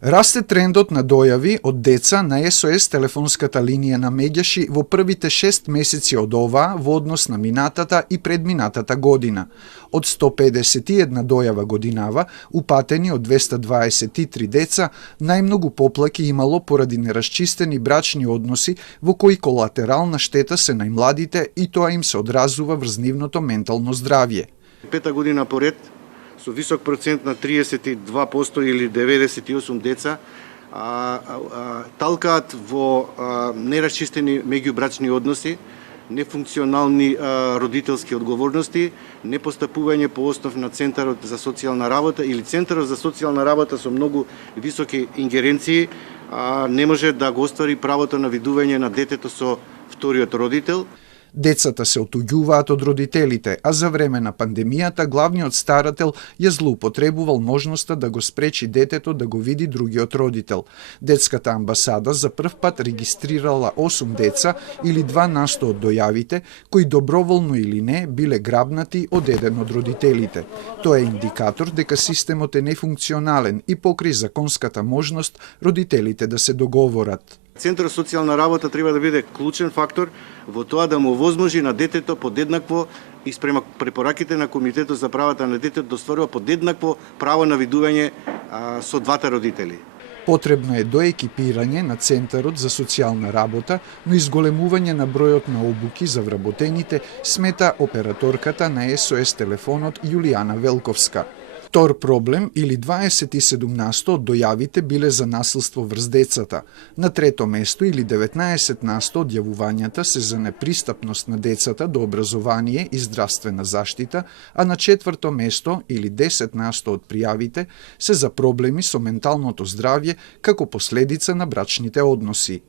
Расте трендот на дојави од деца на СОС телефонската линија на Меѓаши во првите 6 месеци од оваа во однос на минатата и предминатата година. Од 151 дојава годинава, упатени од 223 деца, најмногу поплаки имало поради нерасчистени брачни односи во кои колатерална штета се најмладите и тоа им се одразува врз нивното ментално здравје. Пета година поред, со висок процент на 32% или 98 деца, талкаат во нерасчистени меѓубрачни односи, нефункционални родителски одговорности, непостапување по основ на Центарот за социјална работа или Центарот за социјална работа со многу високи ингеренции, не може да го оствари правото на видување на детето со вториот родител. Децата се отуѓуваат од родителите, а за време на пандемијата главниот старател ја злоупотребувал можноста да го спречи детето да го види другиот родител. Детската амбасада за прв пат регистрирала 8 деца или 2% од дојавите, кои доброволно или не биле грабнати од еден од родителите. Тоа е индикатор дека системот е нефункционален и покрај законската можност родителите да се договорат. Центарот за социјална работа треба да биде клучен фактор во тоа да му овозможи на детето подеднакво и спрема препораките на Комитетот за правата на детето да остварува подеднакво право на видување со двата родители. Потребно е доекипирање на Центарот за социјална работа, но изголемување на бројот на обуки за вработените, смета операторката на СОС телефонот Јулијана Велковска. Втор проблем или 27% од дојавите биле за насилство врз децата. На трето место или 19% од јавувањата се за непристапност на децата до образование и здравствена заштита, а на четврто место или 10% од пријавите се за проблеми со менталното здравје како последица на брачните односи.